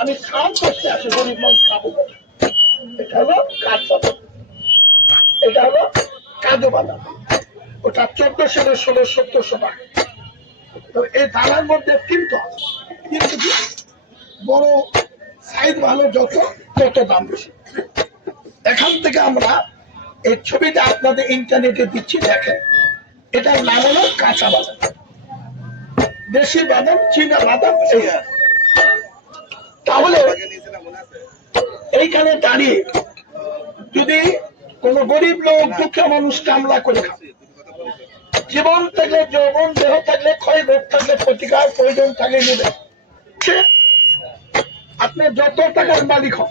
আমি খাম করতে আসি গরিব মানুষ খাবো। এটা হলো কাজ বাদাম, এটা হলো কাজু বাদাম। ওটা 1400 1600 টাকা। তো এই দানার মধ্যে কিন্তু বড় সাইজ ভালো, যত তত দাম বেশি। এখান থেকে আমরা এই ছবিটা আপনাদের ইন্টারনেটে দিচ্ছি, দেখেন। এটার নাম হলো কাঁচা বাদাম, দেশি বাদাম, চীনা বাদাম। তাহলে এইখানে দাঁড়িয়ে যদি কোন গরিব লোক, দুঃখী মানুষ কামলা করে খাবে, জীবন থাকলে যৌবন, দেহ থাকলে ক্ষয়, রোগ থাকলে প্রতিকার, প্রয়োজন থাকলে নেবে। আপনি যত টাকার মালিক হন,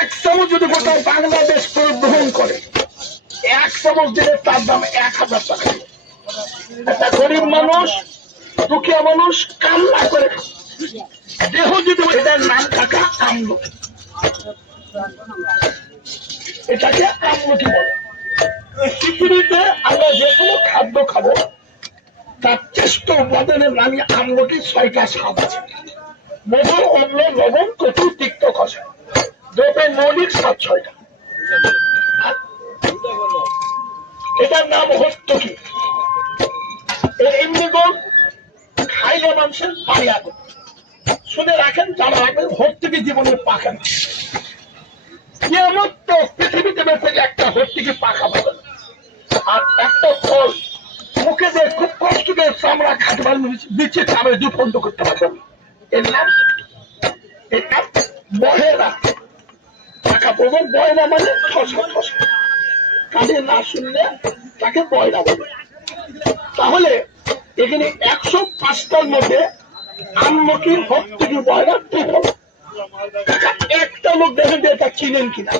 1 চামচ যদি গোটা বাংলাদেশ গ্রহণ করে, 1 চামচ দিলে তার দাম 1000 টাকা। একটা গরিব মানুষ, দুঃখী মানুষ কামলা করে দেহ যদি, এটার নাম টাকা আমলকি। এটাকে আমলকি বলে। পৃথিবীতে আমরা যে কোনো খাদ্য খাবো, তার চেষ্ট উপাদানের নামে আমলকি 6টা স্বাদ আছে। মধুর, অম্ল, লবণ, কটু, তিক্ত, কষা। দ্রব্যের মৌলিক স্বাদ 6টা। এটার নাম হর্তকি। এমনিগণ খাইলে মানুষের পানি আগুন। শুনে রাখেন, যারা রাখবেন, হর্তকি জীবনের পাখা না। পৃথিবীতে বেঁচে একটা হর্তকি পাখা পাবে। আর একটা ফল মুখে দিয়ে খুব কষ্ট করে চামড়া খাটবার নিচে চামড়ে দুফন্ড করতে পারবেন। এর নাম বহেরা। টাকা পড়বেন, বয়রা মানে ঠসা ঠসা। কাজে না শুনলে তাকে বয়রা বলে। তাহলে এখানে 105টার মধ্যে আমলকি, হর্তকি, বয়রা, ত্রিফল। একটা লোক দেখেন যে এটা চিনেন কিনা।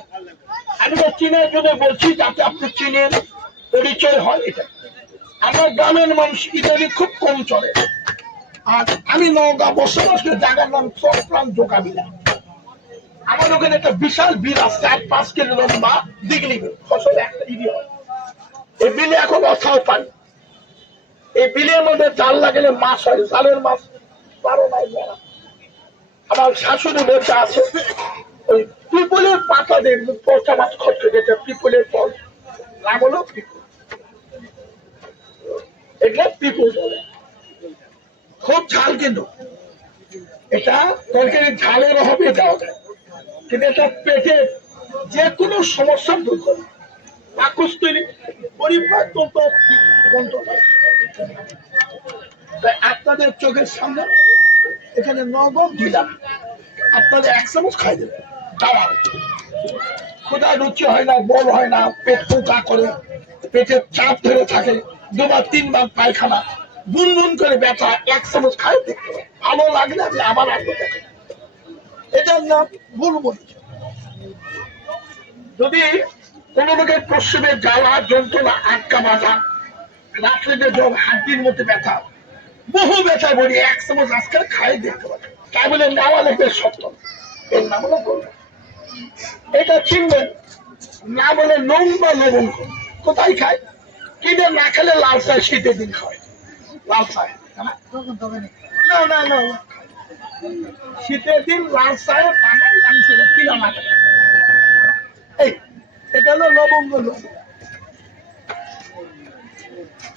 আমি তো চিনার জন্য বলছি, যাতে আপনি চিনেন, পরিচয় হয়। এটা আমার গ্রামের মানুষ ইত্যাদি খুব কম চলে। আর আমি নওগাঁ বসবাস করে, জায়গার নাম চট্টগ্রাম জোকাবিলা। আমার ওখানে একটা বিশাল বিল আছে, 4-5 কিলো লম্বা, দিগলি বিল। ফসল একটা ইডি হয়। এই বিলে এখন অথাও পানি। এই বিলের মধ্যে জাল লাগালে মাছ হয়, জালের মাছ 12 নাই। আমার শাশুড়ি বেঁচে আছে, ওই পিপলের পাতা দিয়ে পচা মাছ খরচে, যেটা পিপলের ফল, নাম হলো পিপল। এগুলো পিপল বলে। খুব ঝাল, কিন্তু এটা তরকারি ঝালের অভাবে দেওয়া যায়, কিন্তু এটা পেটে যে কোনো সমস্যা দূর করে। পাকস তৈরি, আপনাদের চোখের সামনে এখানে নগদ দিলাম, আপনাদের 1 চামচ খাই দেবেন। দাঁড়া, ক্ষুধা রুচি হয় না, বল হয় না, পেট পোকা করে, পেটের চাপ ধরে থাকে, 2-3 বার পায়খানা, গুনগুন করে ব্যথা, 1 চামচ খাই দেখতে পাবে। ভালো লাগলে আপনি আবার আসবো দেখেন। এটার নাম গুলমরিচ। যদি কোন লোকের প্রস্রাবে জ্বালা, যন্ত্রণা, আটকা বাঁধা, রাত্রে যে জল, হাড্ডির মধ্যে ব্যথা, বহু ব্যথা বলি, 1 চামচ আজকাল খাই দেখতে পাবে। তাই বলে নেওয়া লাগবে সত্য। এর নাম হলো গোলমরিচ। এটা চিনবেন না বলে নুন বা লবণ। কোথায় খায়? কিনে না খেলে লাল চায়, শীতের দিন খায় লাল চায়। না না না, শীতের দিন লাল চায় বানায় মানুষের, কিনা না খেলে। এই এটা হলো লবঙ্গ।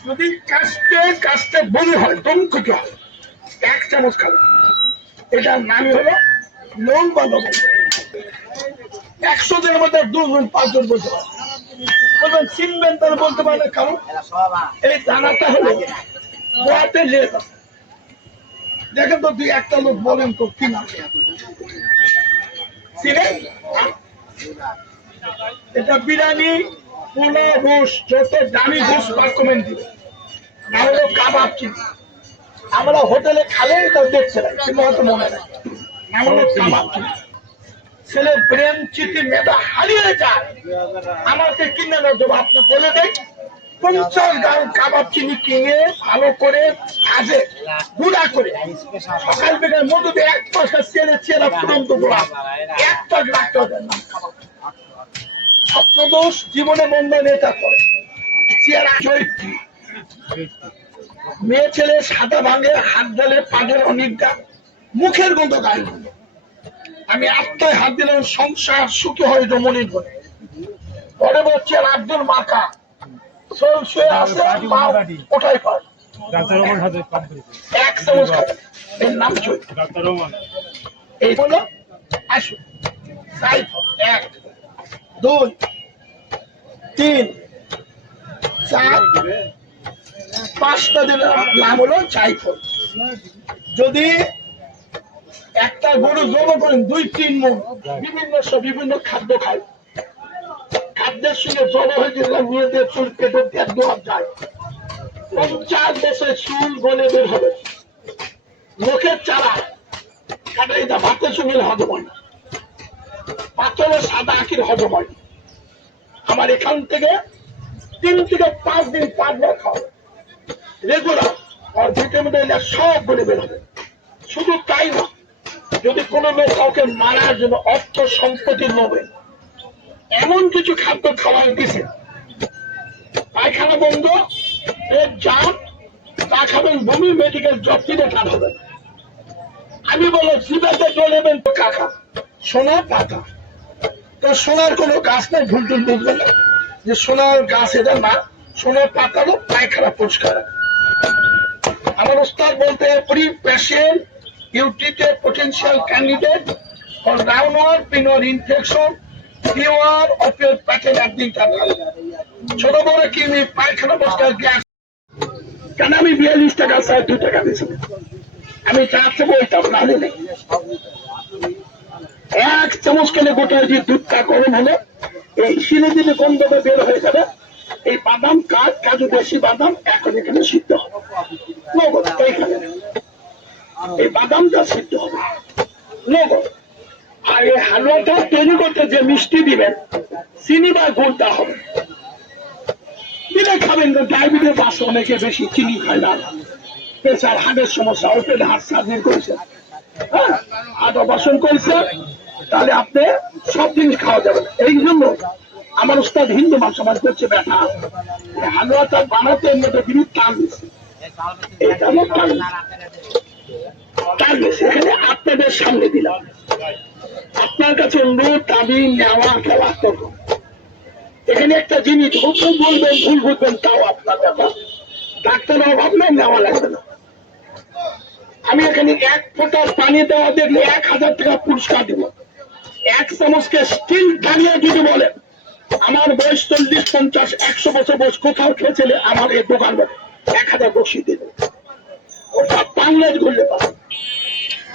যদি কাশতে কাশতে বমি হয়, দম ক্ষতি হয়, 1 চামচ খাবে। এটার নামই হলো নুন বা লবঙ্গ। 100 জনের মধ্যে 2 জন 5 জন বলতে পারে। বলবেন চিনবেন, তারা বলতে পারে কারণ এই দানাটা হলো গোয়াতে লেট আছে। দেখেন তো 2-1টা লোক বলেন তো কি নাম চিনেন? এটা বিরিয়ানি, পোলাও, রোস, যত দামি রোস কমেন্ট দিবে। না হলো কাবাব চিনি। আমরা হোটেলে খালে এটা দেখছে না, কিন্তু হয়তো মনে নেই। নাম হলো কাবাব চিনি। ছেলে ব্রেন, চিঠি, মেধা হারিয়ে যায়, আমাকে কিনে দেবো। আপনি বলে দেন 50 গ্রাম কাবাব চিনি কিনে ভালো করে ভাজে, গুঁড়া করে, সকাল বিকাল মধু দিয়ে 1 পয়সা চেনে চেরা ফুটন্ত গোলাপ 1 টাক রাখতে হবে। স্বপ্নদোষ জীবনে বন্ধন এটা করে। চেহারা চৈত্রী, মেয়ে ছেলে সাদা ভাঙে, হাত ঢালে, পাগের অনিদ্রা, মুখের গন্ধ গায়ে গন্ধ। আমি আত্মায় হাত দিলাম, সংসার সুখী হয় রমণীর বলে। পরে বলছে আব্দুল মাকা ওঠাই পায় এক চামচ খাবে, এর নাম চৈত্র। এই হলো আসুন, এক দুই তিন চার পাঁচটা দিনের নাম হলো জায়ফল। যদি একটা গরু জমা করেন 2-3 মণ, বিভিন্ন খাদ্য খায়, খাদ্যের সঙ্গে জড়ো হয়ে গেলে মেয়েদের চুল পেটে 1.5 হাত যায়, 50 বছর চুল গলে বের হবে, মুখের চারা কাটাই দা ভাতের সঙ্গে হজম হয় না, পাথরের সাদা আখির হজম হয়। আমার এখান থেকে 3 থেকে 5 দিন 5 বার খাওয়া রেগুলার, আর ভিটামিন সব গলে বের হবে। শুধু তাই না, যদি কোনো লোক কাউকে মারার জন্য অর্থ সম্পত্তির লোভে এমন কিছু খাদ্য খাওয়াই দিছে, পায়খানা বন্ধ, পেট জাম, তা খাবেন বমি, মেডিকেল জব দিতে কাজ হবে। আমি বলো জীবাতে চলেবেন তো কাকা, সোনার পাতা, তো সোনার কোনো গাছ নেই, ভুল টুল বুঝবে না যে সোনার গাছ এটা না, সোনার পাতারও পায়খানা পরিষ্কার। আমার ওস্তাদ বলতে every patient you treat a potential candidate for downward pinor infection, fever of your pattern at the internal. ছোট বড় কিমি পায়খানা পরিষ্কার গ্যাস। কেন আমি 42 টাকা চাই, 2 টাকা দিয়েছি, আমি 400 বলতাম না দিলে 1 চামচ খেলে গোটা দিয়ে দুধটা গরম হলে এই শিলে দিলে গন্ধ বের হয়ে যাবে। এই বাদাম কাজু দেশি বাদাম এখন এখানে সিদ্ধ হবে, এইখানে এই বাদামটা সিদ্ধ হবে নগদ। আর এই হালুয়াটা তৈরি করতে যে মিষ্টি দিবেন, চিনি বা গুড়টা হবে দিলে খাবেন। ডায়াবেটিস আছে অনেকে, বেশি চিনি খায় না, প্রেসার, হার্টের সমস্যা, ওপেন হার্ট সার্জারি করেছে, হ্যাঁ হার্ট অপারেশন করেছে, তাহলে আপনি সব জিনিস খাওয়া যাবে। এই জন্য আমার উস্তাদ হিন্দু মানুষ আমার করছে ব্যাটা হালুয়াটা বানাতে এর মধ্যে তিনি টান দিচ্ছে, এটা আমার টান এখানে আপনাদের সামনে দিলাম। আপনার কাছে অনুরোধ, আমি নেওয়া খেলা করবো। এখানে একটা জিনিস হুকুম বলবেন, ভুল বুঝবেন, তাও আপনার কথা, ডাক্তার অভাব নেই, নেওয়া লাগবে না। আমি এখানে 1 ফোঁটা পানি দেওয়া দেখলে 1000 টাকা পুরস্কার দেব। 1 চামচকে স্টিল দাঁড়িয়ে যদি বলেন আমার বয়স 40, 50, 100 বছর বয়স, কোথাও খেয়েছিলে আমার এই দোকান 1000 বসিয়ে দেবে। ওটা বাংলাদেশ ঘুরলে পাবে।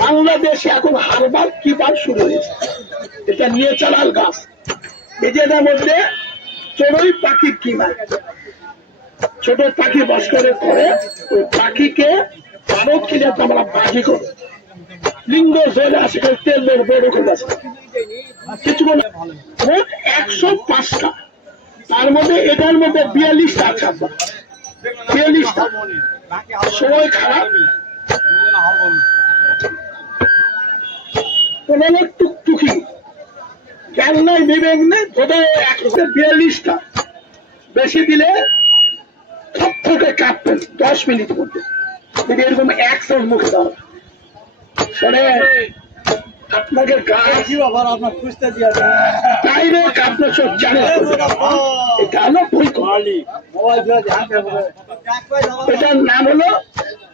বাংলাদেশে এখন হারবার কি বার শুরু হয়েছে, এটা নিয়ে চালাল গাছ, নিজেদের মধ্যে চড়ুই পাখির কি মার, ছোট পাখি বাস করে, ওই পাখিকে পারক কিনে আমরা পাখি করি, লিঙ্গ জলে আসে, তেলের বড় করে আছে কিছু, মোট 105টা, তার মধ্যে এটার মধ্যে 42টা আছে, 42টা। সময় খারাপ, কোন টুকটুকি জ্ঞান নাই, বিবেক নেই, বোধহয় 142টা বেশি দিলে থেকে কাঁপবেন 10 মিনিট মধ্যে, যদি এরকম 1 চামচ মুখে দাও, শোনে আপনাকে গাছ ডাইরেক্ট আপনার সব জানে, এটা হলো এটার নাম হলো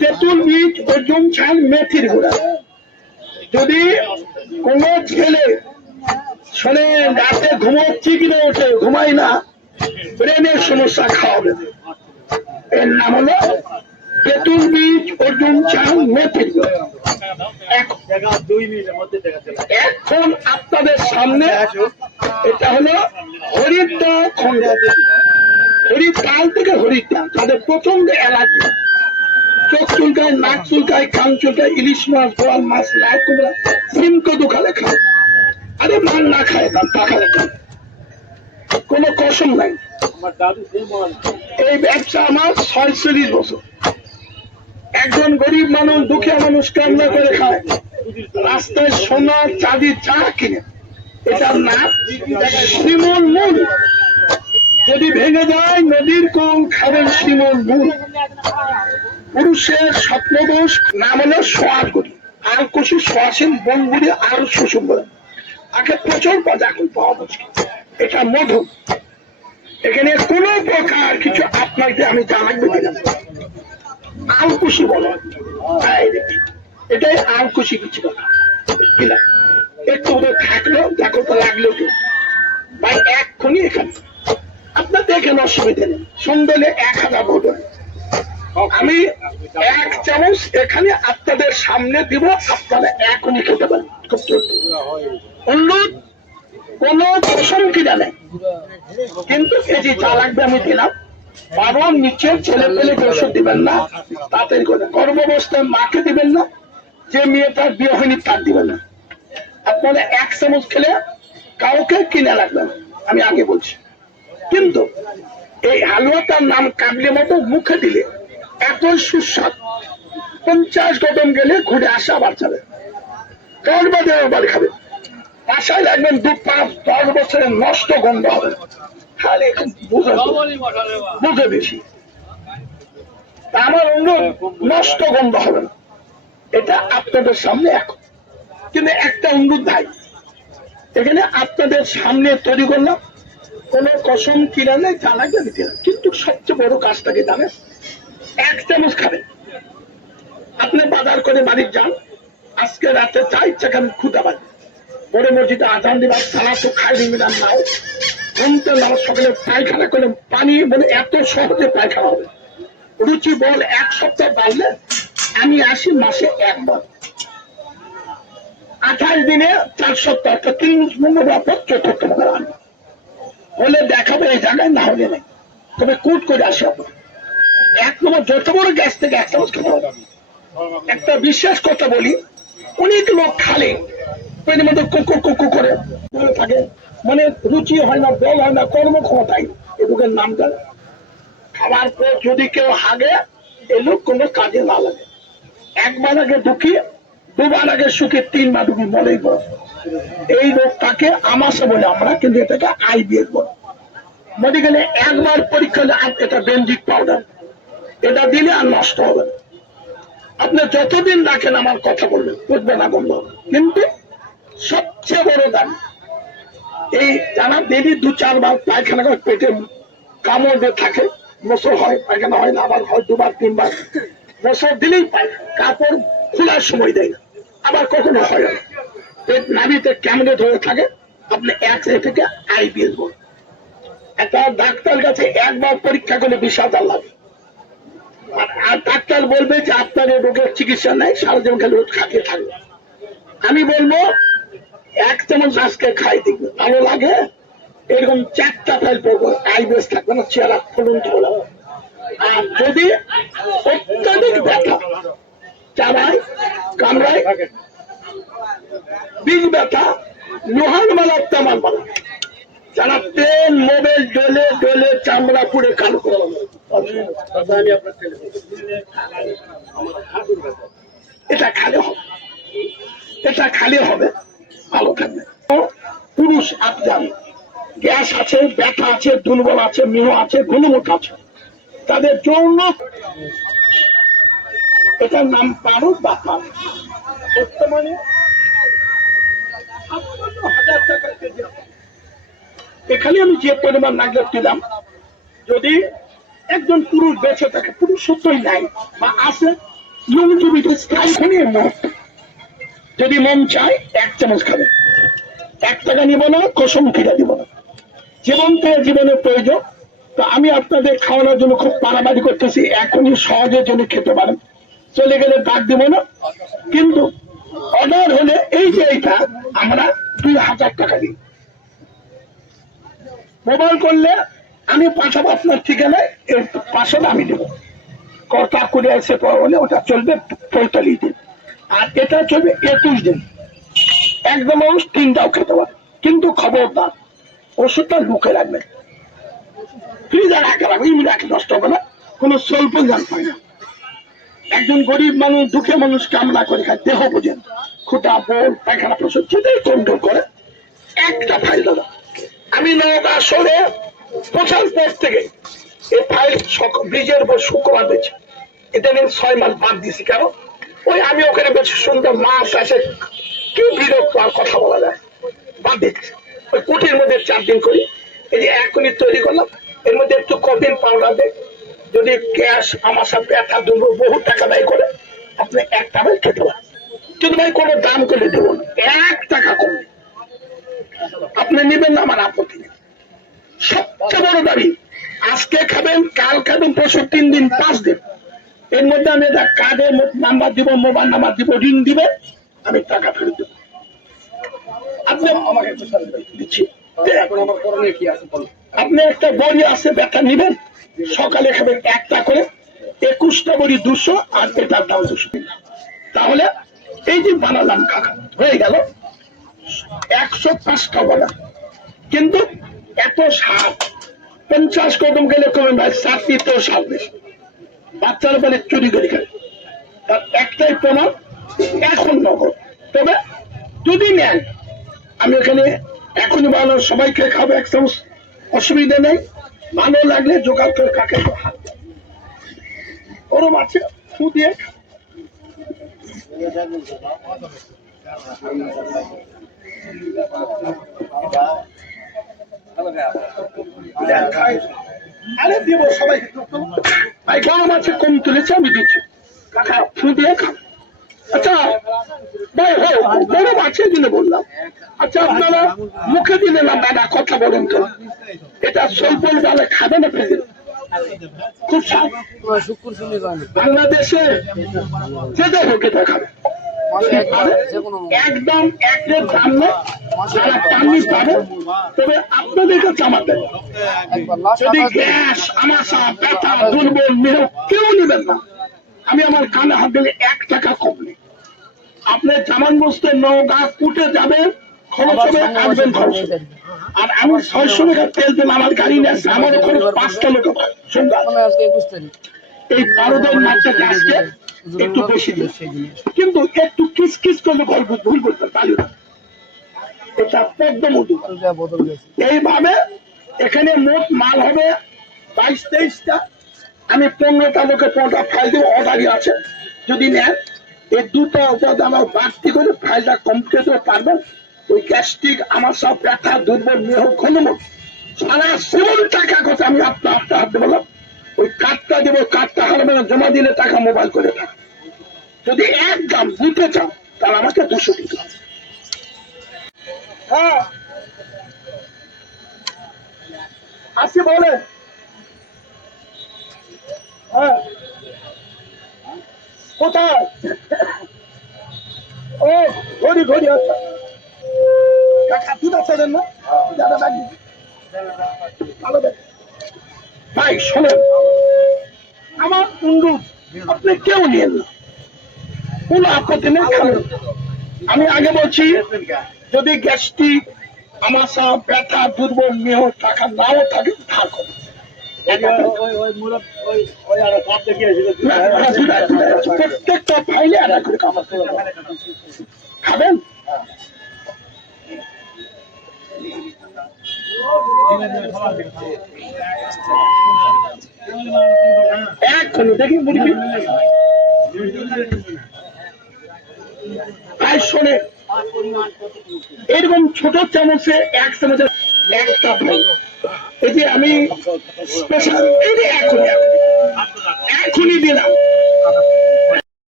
তেঁতুল বীজ, অর্জুন ছাল, মেথির গুঁড়া। যদি কোন ছেলে শোনে রাতে ঘুমোচ্ছি কিনে ওঠে, ঘুমাই না, ব্রেনের সমস্যা, খাওয়াবে। এর নাম হলো তেঁতুল বীজ, অর্জুন ছাল, মেথির গুঁড়া। এখন আপনাদের সামনে এটা হলো হরিদ্রা খন্ড, হরিদ্রাল থেকে হরিদ্রা, তাদের প্রথম যে এলাকা, চোখ চুলকায়, নাক চুলকায়, কান চুলকায়, ইলিশ মাছ, বোয়াল মাছ, লাল কুমড়া, সিম কদু খালে খায়, আরে মান না খায় না, তা খালে খায়, কোনো কসম নাই। এই ব্যবসা আমার 46 বছর। একজন গরিব মানুষ, দুঃখী মানুষ কান্না করে খায়, রাস্তায় সোনা চাঁদি চা কিনে, এটার নাম শিমুল মূল। যদি ভেঙে যায় নদীর কোন খাবেন শিমন মূল। পুরুষের স্বপ্নদোষ নাম হলো সোয়ালগুড়ি, আর কুশি সোয়াসীন বনগুড়ি আর সুসুম্বর। তাকে প্রচুর বাজা এখন পাওয়া মুশকিল। এটা মধু, এখানে কোন প্রকার কিছু আপনাকে আমি জানাতে দিলাম। আলকুশি বলো, এটাই আলকুশি কিছু কথা দিলাম। একটু থাকলো দেখো তো লাগলো কি ভাই, এক্ষুনি এখানে আপনার দেখেন অসুবিধা নেই। সুন্দরে 1000 ভোট। আমি 1 চামচ এখানে আপনাদের সামনে দিব, আপনারা এখনই খেতে পারেন। খুব অনুরোধ, কোন কসম কিনা নেই, কিন্তু এই যে যা লাগবে আমি দিলাম। বাবার নিচে ছেলে পেলে ওষুধ দিবেন না, তাড়াতাড়ি করে গর্ভাবস্থায় মাকে দিবেন না, যে মেয়েটার বিয়ে হয়নি তার দিবেন না। আপনারা 1 চামচ খেলে কাউকে কিনে রাখবেন, আমি আগে বলছি। কিন্তু এই হালুয়াটার নাম কাবলি মতো, মুখে দিলে এত সুস্বাদ, 50 কদম গেলে ঘুরে আসা আবার যাবে, কার বাদে আবার খাবে। বাসায় রাখবেন 2-5-10 বছরের নষ্ট গন্ধ হবে, খালি বুঝে বেশি। আমার অনুরোধ, নষ্ট গন্ধ হবে না, এটা আপনাদের সামনে এখন। কিন্তু একটা অনুরোধ ভাই, এখানে আপনাদের সামনে তৈরি করলাম, কোন কসম কিনা নেই, জানা গেলে দিলাম। কিন্তু সবচেয়ে বড় কাজটাকে জানেন, 1 চামচ খাবেন। আপনি বাজার করে বাড়ি যান, আজকে রাতে চা ইচ্ছা খান, খুদা বাড়ি বড় মসজিদে আজান দিলাম, তারা তো খাই দিলাম নাও ঘুমতে নাও, সকালে পায়খানা করে পানি, মানে এত সহজে পায়খানা হবে। রুচি বল 1 সপ্তাহ বাড়লে আমি আসি মাসে 1 বার, 28 দিনে 4 সপ্তাহ, 30 মঙ্গলবার পর 4র্থ মঙ্গলবার হলে দেখাবে এই জায়গায়, না হলে নেই। তবে কুট করে আসি আপনার 1 নম্বর, যত বড় গ্যাস থেকে 1 চামচ খেতে হবে। একটা বিশেষ কথা বলি, অনেক লোক খালে পেটের মধ্যে কুকু কুকু করে থাকে, মানে রুচি হয় না, বল হয় না, কর্মক্ষমতায় এটুকের নামটা। খাবার পর যদি কেউ হাগে, এই লোক কোনো কাজে না লাগে। 1 বার আগে দুঃখী, 2 বার আগে সুখী, 3 বার দুঃখী বলেই বল। এই রোগটাকে আমাশা বলে আমরা, কিন্তু এটাকে আইবিএস বলে। মেডিকেলে 1 বার পরীক্ষা, এটা বেঞ্জিক পাউডার, এটা দিলে আর নষ্ট হবে না। আপনি যতদিন রাখেন আমার কথা বলবেন, বুঝবে না গন্ধ। কিন্তু সবচেয়ে বড় দাম, এই জানা দেরি 2-4 বার পায়খানা করে পেটে কামড় দিয়ে থাকে, মোসর হয়, পায়খানা হয় না, আবার হয় 2 বার 3 বার, মোসর দিলেই পায়, কাপড় খোলার সময় দেয় না, আবার কখনো হয় না, পেট নাভিতে ক্যামড়ে ধরে থাকে। আপনি 1 থেকে আইবিএস বল। একটা ডাক্তার কাছে 1 বার পরীক্ষা করলে 20,000 লাগে, আর ডাক্তার বলবে যে আপনার এই রোগের চিকিৎসা নাই, সারা জীবন খালি রোগ খাটিয়ে থাকবে। আমি বলবো 1 চামচ আজকে খাই দেখবে, ভালো লাগে, এরকম 4টা ফাইল পড়বো, আইবিএস থাকবে না, চেহারা ফলন চলে। আর যদি অত্যাধিক ব্যথা, চাবায় কামড়ায়, বীজ ব্যথা, লোহার মালা, তামার মালা, যারা পেন মোবাইল ডলে ডলে চামড়া পুড়ে কালো করে, এটা খালি হবে, এটা খালি হবে, ভালো থাকবে। পুরুষ আফগান গ্যাস আছে, ব্যথা আছে, দুর্বল আছে, মেহ আছে, ঘনমুখ আছে, তাদের যৌন, এটার নাম পারদ বা পার। বর্তমানে 58,000 টাকা কেজি। এখানে আমি যে পরিমাণ নাগরিক দিলাম, যদি একজন পুরুষ বেঁচে থাকে, পুরুষ সত্যই নাই বা আছে, যদি মন চায় 1 চামচ খাবে, 1 টাকা নিব না, কসম কিনা দিব না, জীবন তো জীবনের প্রয়োজন। তো আমি আপনাদের খাওয়ানোর জন্য খুব পারাবাড়ি করতেছি, এখনই সহজের জন্য খেতে পারেন, চলে গেলে ডাক দিব না। কিন্তু অর্ডার হলে এই যে এইটা আমরা 2,000 টাকা দিই, মোবাইল করলে আমি পাঠাবো আপনার ঠিকানায়, এর পাশে আমি দেবো, কটা করে এসে হলে ওটা চলবে 45 দিন, আর এটা চলবে 21 দিন। একদম মানুষ 3টাও খেতে পারে, কিন্তু খবরদার ওষুধটা লুকে রাখবেন, ফ্রিজে রাখা রাখবে, এমনি রাখে নষ্ট হবে না, কোনো স্বল্প জ্ঞান পায় না। একজন গরিব মানুষ, দুঃখী মানুষ কামনা করে খায়, দেহ বোঝেন, খুঁটা বল পায়খানা প্রসব যেটাই কন্ট্রোল করে, 1টা ফাইল দাদা। আমি নওগাঁ শহরে পৌঁছার পর থেকে এই ফাইল ব্রিজের উপর শুক্রবার দিয়েছে। এটা নিয়ে 6 মাস বাদ দিয়েছি। কেন? ওই আমি ওখানে বেশ সুন্দর মাছ আসে, কি বিরক্ত আর কথা বলা যায়, বাদ দিচ্ছি। ওই কুটির মধ্যে 4 দিন করি। এই যে 1 মিনিট তৈরি করলাম, এর মধ্যে একটু কফিন পাউডার দেয়। যদি গ্যাস আমার সাথে ব্যথা দুর্ব বহু টাকা ব্যয় করে, আপনি 1 ট্যাবলেট খেতে পারেন। কিন্তু ভাই কোনো দাম করে দেবো না, 1 টাকা কম। আপনি নেবেন না, আমার আপত্তি নেই। সবচেয়ে বড় দাবি, আজকে খাবেন, কাল খাবেন, পরশু 3 দিন 5 দিন, এর মধ্যে আমি এটা কার্ডের নাম্বার দিব, মোবাইল নাম্বার দিব, ঋণ দিবে, আমি টাকা ফেরত দেবো। আপনি আমাকে দিচ্ছি, আপনি একটা বড়ি আছে ব্যথা নিবেন, সকালে খাবেন 1টা করে, 21টা বড়ি 200, আর এটার দাম 200। তাহলে এই যে বানালাম কাকা, হয়ে গেল 105টা বলা। কিন্তু এত স্বাদ, 50 কদম গেলে কমে ভাই, 4টিতেও স্বাদ বেশি। বাচ্চারা বলে চুরি করে খায়, তার একটাই প্রমাণ, এখন নগদ। তবে যদি নেন, আমি এখানে এখনই ভালো সবাইকে খাবো 1 চামচ, অসুবিধা নেই। ভালো লাগলে জোগাড় করে কাকে হাত ওরম আছে, ফু দিয়ে আরে দিব সবাই। ভাই গরম আছে, কম তুলেছে, আমি দিচ্ছি, কাকা ফু দিয়ে খাও। আচ্ছা ভাই, গরম আছে দিলে বললাম। আচ্ছা আপনারা মুখে দিলে না দাদা, কথা বলুন তো, এটা সলপল ডালে খাবে না প্রেসিডেন্ট? খুব স্বাদ। বাংলাদেশে যেটা হোক এটা খাবে, একদম 1 রেট দাম নেই, যারা পানি পাবে। তবে আপনাদের কাছে আমার দেয়, যদি গ্যাস, আমাশা, ব্যথা, দুর্বল, মেহ কেউ নেবেন না, আমি আমার কানে হাত দিলে 1 টাকা কম নেই। আপনি জামান বসতে নওগাঁ কুটে যাবেন, খরচ হবে, আসবেন খরচ হবে। আর আমি 600 টাকা তেল দিন, আমার গাড়ি নিয়ে আসছে, আমার ওখানে 5টা লোক সন্ধ্যা। এই পারদের মাত্রাটা আজকে একটু বেশি দিচ্ছে, কিন্তু একটু কিস কিস করলে গল্প ভুল করতে পারি না। এটা একদম এইভাবে এখানে মোট মাল হবে 22-23টা। আমি 15টা লোকের 15টা ফাইল দিব, অর্ডারই আছে। যদি নেন, এই 2টা উপাদান আমার বাড়তি করে ফাইলটা কমপ্লিট করতে পারবেন। ওই গ্যাস্ট্রিক, আমার সব ব্যথা, দুর্বল, মেহ, ঘনমুখ, সারা 7 টাকা কথা আমি আপনার হাতে বললাম। ওই কার্ডটা দেবো, কার্ডটা হারবে না, জমা দিলে টাকা মোবাইল করে দেন। যদি 1 দাম দিতে চান, তাহলে আমাকে 200 দিতে হবে। হ্যাঁ আসি বলে, হ্যাঁ কোথায়? ও ঘড়ি ঘড়ি, আচ্ছা কাকা দুধ আছে না? ভালো দেখ ভাই, শোনেন আমার অনুরোধ, আপনি কেউ নিয়েন না, কোন আপত্তি নেই, খাবেন। আমি আগে বলছি, যদি গ্যাস্ট্রিক, আমাশা, ব্যথা, দুর্বল, মেহ, টাকা নাও থাকে, ধার করুন। প্রত্যেকটা ফাইলে আড়া করে খাবেন। এখনই দেখি মুরগি শোনে, এরকম ছোট চামচে 1 চামচের 1টা ভাই। এই যে আমি স্পেশাল, এই যে এখনই